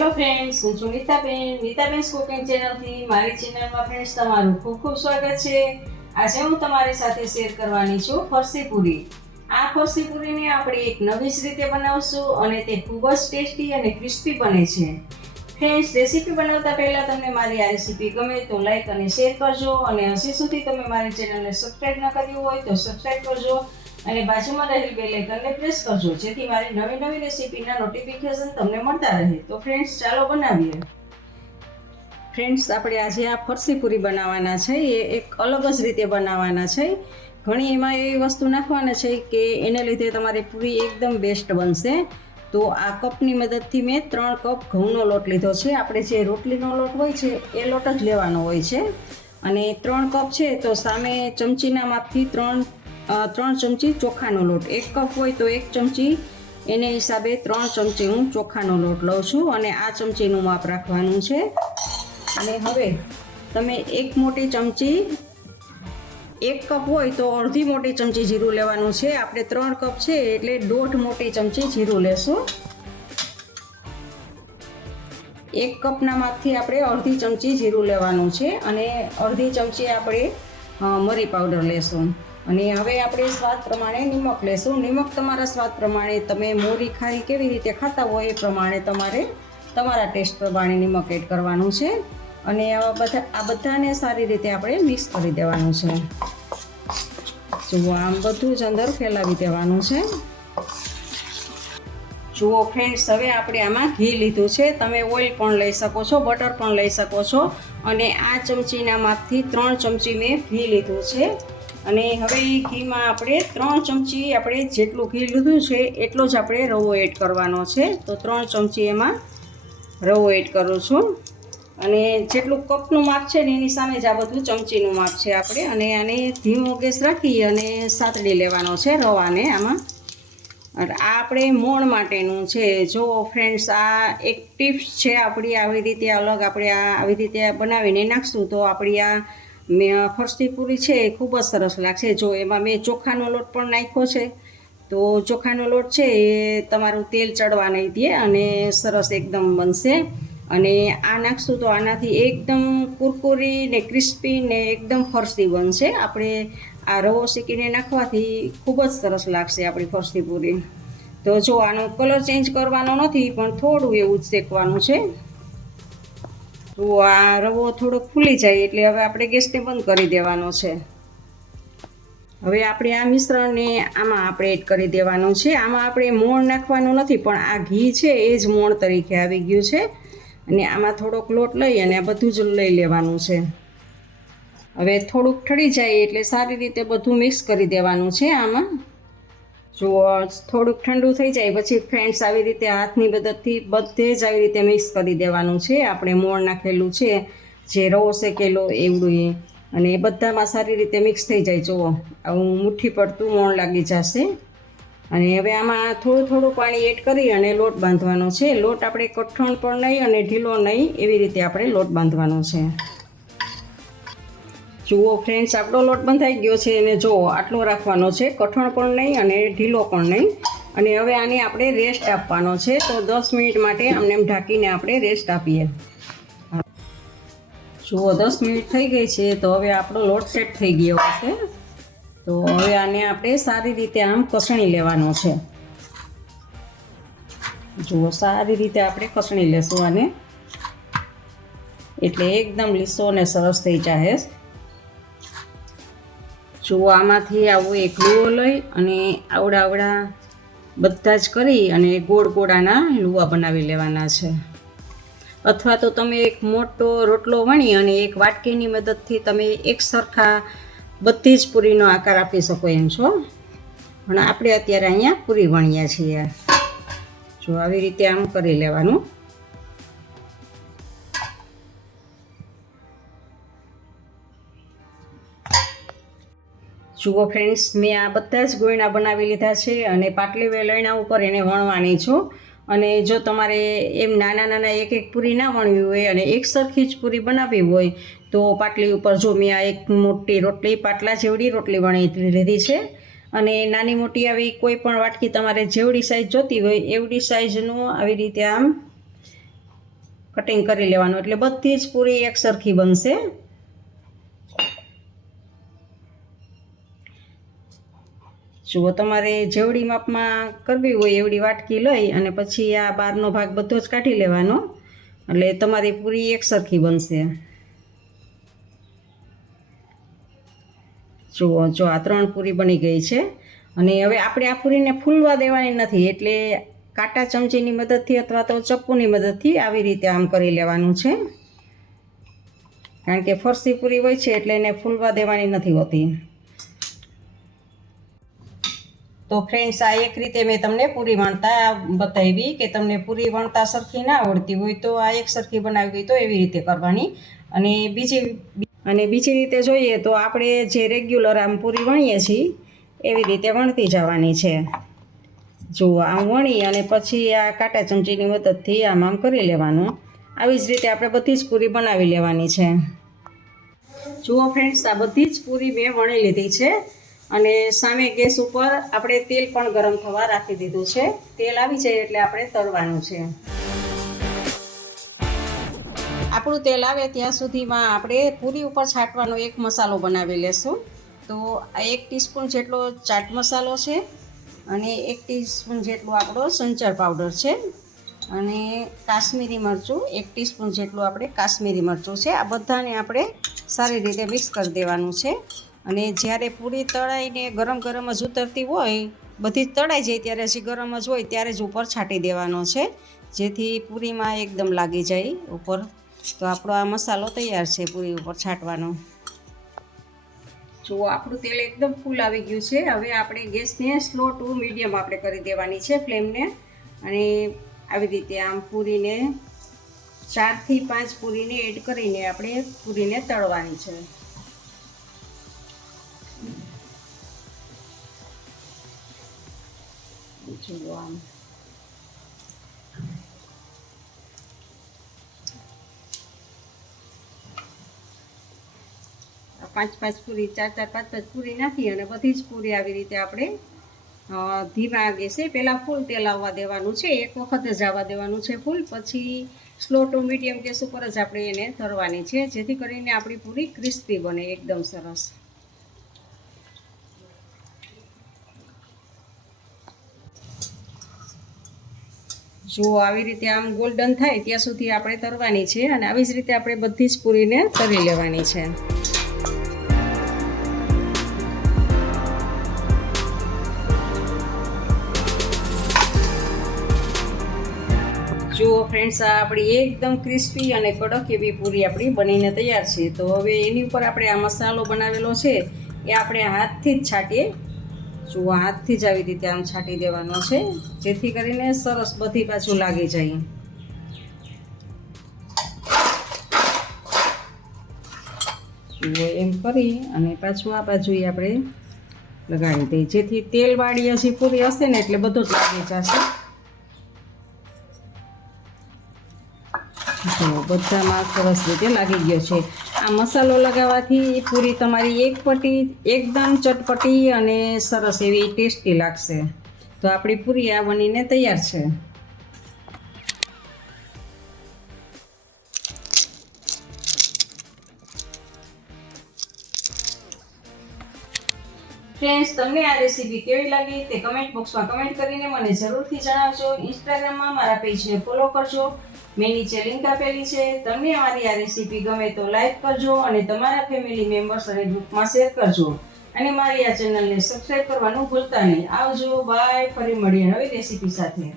Hello friends, હું છું Nitaben cooking ચેનલથી. મારી ચેનલમાં ફ્રેન્ડ્સ તમારું ખૂબ ખૂબ સ્વાગત છે. આજે હું તમારી સાથે શેર કરવાની છું ફરસી પૂરી. આ ફરસી પૂરીને આપણે એક નવી જ રીતે બનાવશું અને તે ખૂબ જ ટેસ્ટી અને ક્રિસ્પી બને છે. ફ્રેન્ડ્સ, રેસીપી બનાવતા પહેલાં તમને મારી આ રેસીપી ગમે તો લાઈક અને શેર કરજો, અને હજી સુધી તમે મારી ચેનલને સબસ્ક્રાઈબ ન કર્યું હોય તો સબસ્ક્રાઈબ કરજો અને બાજુમાં રહેલ બેલ આઇકનને પ્રેસ કરજો, જેથી મારી નવી નવી રેસીપીના નોટિફિકેશન તમને મળતા રહે. તો ફ્રેન્ડ્સ, ચાલો બનાવીએ. ફ્રેન્ડ્સ, આપણે આજે આ ફરસી પૂરી બનાવવાના છે. એ એક અલગ જ રીતે બનાવવાના છે. ઘણી એમાં એવી વસ્તુ નાખવાના છે કે એને લીધે તમારી પૂરી એકદમ બેસ્ટ બનશે. તો આ કપની મદદથી મેં 3 કપ ઘઉંનો લોટ લીધો છે. આપણે જે રોટલીનો લોટ હોય છે એ લોટ જ લેવાનો હોય છે. અને 3 કપ છે તો સામે ચમચીના માપથી 3 ચમચી ચોખાનો લોટ. 1 કપ હોય તો 1 ચમચી, એને હિસાબે 3 ચમચી હું ચોખાનો લોટ લઉં છું અને આ ચમચીનું માપ રાખવાનું છે. અને હવે તમે 1 મોટી ચમચી, 1 કપ હોય તો અડધી મોટી ચમચી જીરું લેવાનું છે. આપણે 3 કપ છે એટલે 1.5 મોટી ચમચી જીરું લેશું. 1 કપના માપથી આપણે અડધી ચમચી જીરું લેવાનું છે અને અડધી ચમચી આપણે મરી પાવડર લેશું. અને હવે આપણે સ્વાદ પ્રમાણે નિમક લેશું. નિમક તમારા સ્વાદ પ્રમાણે, તમે મોરી ખારી કેવી રીતે ખાતા હોય એ પ્રમાણે તમારે તમારા ટેસ્ટ પ્રમાણે નિમક એડ કરવાનું છે. અને આ બધાને સારી રીતે આપણે મિક્સ કરી દેવાનું છે. જુઓ, આમ બધું જ અંદર ફેલાવી દેવાનું છે. જુઓ ફ્રેન્ડ્સ, હવે આપણે આમાં ઘી લીધું છે. તમે ઓઇલ પણ લઈ શકો છો, બટર પણ લઈ શકો છો. અને આ ચમચીના માપથી 3 ચમચી મેં ઘી લીધું છે. અને હવે એ ઘીમાં આપણે 3 ચમચી, આપણે જેટલું ઘી લીધું છે એટલો જ આપણે રવો એડ કરવાનો છે. તો 3 ચમચી એમાં રવો એડ કરું છું. અને જેટલું કપનું માપ છે ને એની સામે જ આ બધું ચમચીનું માપ છે આપણે. અને આને ધીમો ગેસ રાખી અને સાતડી લેવાનો છે રવાને આમાં. આ આપણે મોણ માટેનું છે. જો ફ્રેન્ડ્સ, આ એક ટિપ્સ છે આપણી. આવી રીતે અલગ આપણે આવી રીતે બનાવીને નાખશું તો આપણી આ ફરસી પૂરી છે એ ખૂબ જ સરસ લાગશે. જો એમાં મેં ચોખાનો લોટ પણ નાખ્યો છે. તો ચોખાનો લોટ છે એ તમારું તેલ ચડવા નહીં દે અને સરસ એકદમ બનશે. અને આ નાખશું તો આનાથી એકદમ કુરકુરી ને ક્રિસ્પી ને એકદમ ફરસી બનશે. આપણે આ રવો શેકીને નાખવાથી ખૂબ જ સરસ લાગશે આપણી ફરસી પૂરી. તો જો આનો કલર ચેન્જ કરવાનો નથી, પણ થોડું એવું જ શેકવાનું છે. તો આ રવો થોડોક ફૂલી જાય એટલે હવે આપણે ગેસને બંધ કરી દેવાનો છે. હવે આપણે આ મિશ્રણને આમાં આપણે એડ કરી દેવાનું છે. આમાં આપણે મોણ નાખવાનું નથી, પણ આ ઘી છે એ જ મોણ તરીકે આવી ગયું છે. અને આમાં થોડોક લોટ લઈ અને આ બધું જ લઈ લેવાનું છે. હવે થોડુંક ઠરી જાય એટલે સારી રીતે બધું મિક્સ કરી દેવાનું છે આમાં. જો થોડુંક ઠંડુ થઈ જાય પછી ફ્રેન્ડ્સ આવી રીતે હાથની મદદથી બધે જ આવી રીતે મિક્સ કરી દેવાનું છે. આપણે મોણ નાખેલું છે, જે રવો શેકેલો એવડું એ, અને એ બધામાં સારી રીતે મિક્સ થઈ જાય. જુઓ, આવું મુઠ્ઠી પડતું મોણ લાગી જશે. અને હવે આમાં થોડું થોડું પાણી એડ કરી અને લોટ બાંધવાનો છે. લોટ આપણે કઠણ પણ નહીં અને ઢીલો નહીં, એવી રીતે આપણે લોટ બાંધવાનો છે. જુઓ ફ્રેન્ડ્સ, આપણો લોટ બંધાઈ ગયો છે અને જુઓ આટલો રાખવાનો છે, કઠણ પણ નહીં અને ઢીલો પણ નહીં. અને હવે આને આપણે રેસ્ટ આપવાનો છે. તો 10 મિનિટ માટે આમને એમ ઢાંકીને આપણે રેસ્ટ આપીએ. જુઓ 10 મિનિટ થઈ ગઈ છે તો હવે આપણો લોટ સેટ થઈ ગયો છે. તો હવે આને આપણે સારી રીતે આમ કસણી લેવાનો છે. જુઓ, સારી રીતે આપણે કસણી લેશું આને, એટલે એકદમ લીસો અને સરસ થઈ જાય. જુઓ, આમાંથી આવું એક લુઓ લઈ અને આવડા બધા જ કરી અને ગોળ ગોળાના લુવા બનાવી લેવાના છે. અથવા તો તમે એક મોટો રોટલો વણી અને એક વાટકીની મદદથી તમે એક સરખા બધી જ પૂરીનો આકાર આપી શકો એમ છો. પણ આપણે અત્યારે અહીંયા પૂરી વણીએ છીએ. જો આવી રીતે આમ કરી લેવાનું. જુઓ ફ્રેન્ડ્સ, મેં આ બધા જ ગોયણા બનાવી લીધા છે અને પાટલી વેલણા ઉપર એને વણવાની છું. અને જો તમારે એમ નાના એક પૂરી ના વણવી હોય અને એક સરખી જ પૂરી બનાવવી હોય તો પાટલી ઉપર, જો મેં આ એક મોટી રોટલી, પાટલા જેવડી રોટલી વણી લીધી છે. અને નાની મોટી આવી કોઈ પણ વાટકી તમારે જેવડી સાઈઝ જોતી હોય એવડી સાઈઝનું આવી રીતે આમ કટિંગ કરી લેવાનું, એટલે બધી જ પૂરી એક સરખી બનશે. જુઓ, તમારે જેવડી માપમાં કરવી હોય એવડી વાટકી લઈ અને પછી આ બહારનો ભાગ બધો જ કાઢી લેવાનો, એટલે તમારી પૂરી એક સરખી બનશે. જુઓ, જો આ 3 પૂરી બની ગઈ છે. અને હવે આપણે આ પૂરીને ફૂલવા દેવાની નથી, એટલે કાંટા ચમચીની મદદથી અથવા તો ચપ્પુની મદદથી આવી રીતે આમ કરી લેવાનું છે, કારણ કે ફરસી પૂરી હોય છે એટલે એને ફૂલવા દેવાની નથી હોતી. તો ફ્રેન્ડ્સ, આ એક રીતે મેં તમને પૂરી વણતા બતાવી કે તમને પૂરી વણતા સરખી ના આવડતી હોય તો આ એક સરખી બનાવી હોય તો એવી રીતે કરવાની. અને બીજી રીતે જોઈએ તો આપણે જે રેગ્યુલર આમ પૂરી વણીએ છીએ એવી રીતે વણતી જવાની છે. જુઓ, આમ વણી અને પછી આ કાંટા ચમચીની મદદથી આમ કરી લેવાનું. આવી જ રીતે આપણે બધી જ પૂરી બનાવી લેવાની છે. જુઓ ફ્રેન્ડ્સ, આ બધી જ પૂરી મેં વણી લીધી છે અને સામે ગેસ ઉપર આપણે તેલ પણ ગરમ થવા રાખી દીધું છે. તેલ આવી જાય એટલે આપણે તળવાનું છે. આપણું તેલ આવે ત્યાં સુધીમાં આપણે પૂરી ઉપર છાંટવાનો એક મસાલો બનાવી લેશું. તો આ 1 ટીસ્પૂન જેટલો ચાટ મસાલો છે અને 1 ટીસ્પૂન જેટલો આપણો સંચર પાવડર છે અને કાશ્મીરી મરચું 1 ટીસ્પૂન જેટલું આપણે કાશ્મીરી મરચું છે. આ બધાને આપણે સારી રીતે મિક્સ કરી દેવાનું છે. અને જ્યારે પૂરી તળાઈને ગરમ જ ઉતરતી હોય, બધી જ તળાઈ જાય ત્યારે હજી ગરમ જ હોય ત્યારે જ ઉપર છાંટી દેવાનો છે, જેથી પૂરીમાં એકદમ લાગી જાય ઉપર. તો આપણો આ મસાલો તૈયાર છે પૂરી ઉપર છાંટવાનો. જુઓ, આપણું તેલ એકદમ ફૂલ આવી ગયું છે. હવે આપણે ગેસને સ્લો ટુ મીડિયમ આપણે કરી દેવાની છે ફ્લેમને. અને આવી રીતે આમ પૂરીને 4 થી 5 પૂરીને એડ કરીને આપણે પૂરીને તળવાની છે. જુઓ, આમ 5 પૂરી 4 5 પૂરી નાખી અને બધી જ પૂરી આવી રીતે આપણે ધીમા ગેસે પહેલાં ફૂલ તેલ આવવા દેવાનું છે. એક વખત જ આવવા દેવાનું છે ફૂલ, પછી સ્લો ટુ મીડિયમ ગેસ ઉપર જ આપણે એને તળવાની છે, જેથી કરીને આપણી પૂરી ક્રિસ્પી બને એકદમ સરસ. જુઓ, આવી રીતે આમ ગોલ્ડન થાય ત્યાં સુધી આપણે તળવાની છે અને આવી જ રીતે આપણે બધી જ પૂરીને તળી લેવાની છે. જુઓ ફ્રેન્ડ્સ, આ આપણી એકદમ ક્રિસ્પી અને કડક એવી પૂરી આપણી બનીને તૈયાર છે. તો હવે એની ઉપર આપણે આ મસાલો બનાવેલો છે એ આપણે હાથથી જ છાંટીએ. જુઓ, હાથથી જ આવી રીતે આમ છાંટી દેવાનો છે, જેથી કરીને સરસ બધી બાજુ લાગી જાય. જુઓ, એમ કરી અને પાછું આ બાજુ આપણે લગાડી દઈએ, જેથી તેલવાળી હજી પૂરી હશે ને એટલે બધું જ લાગી જશે. જુઓ, બધામાં સરસ રીતે લાગી ગયો છે. આ મસાલો લગાવવાથી પૂરી તમારી એક પટ્ટી એકદમ ચટપટી અને સરસ એવી ટેસ્ટી લાગશે. તો આપણી પૂરી આ બનીને તૈયાર છે. ફ્રેન્ડ્સ, તમને આ રેસીપી કેવી લાગી તે કમેન્ટ બોક્સમાં કમેન્ટ કરીને મને જરૂરથી જણાવજો. ઇન્સ્ટાગ્રામમાં મારા પેજને ફોલો કરજો, મેં નીચે લિંક આપેલી છે. તમને અમારી આ રેસીપી ગમે તો લાઈક કરજો અને તમારા ફેમિલી મેમ્બર્સ અને ગ્રુપમાં શેર કરજો. અને મારી આ ચેનલને સબસ્ક્રાઈબ કરવાનું ભૂલતા નહીં. આવજો, બાય. ફરી મળીએ નવી રેસીપી સાથે.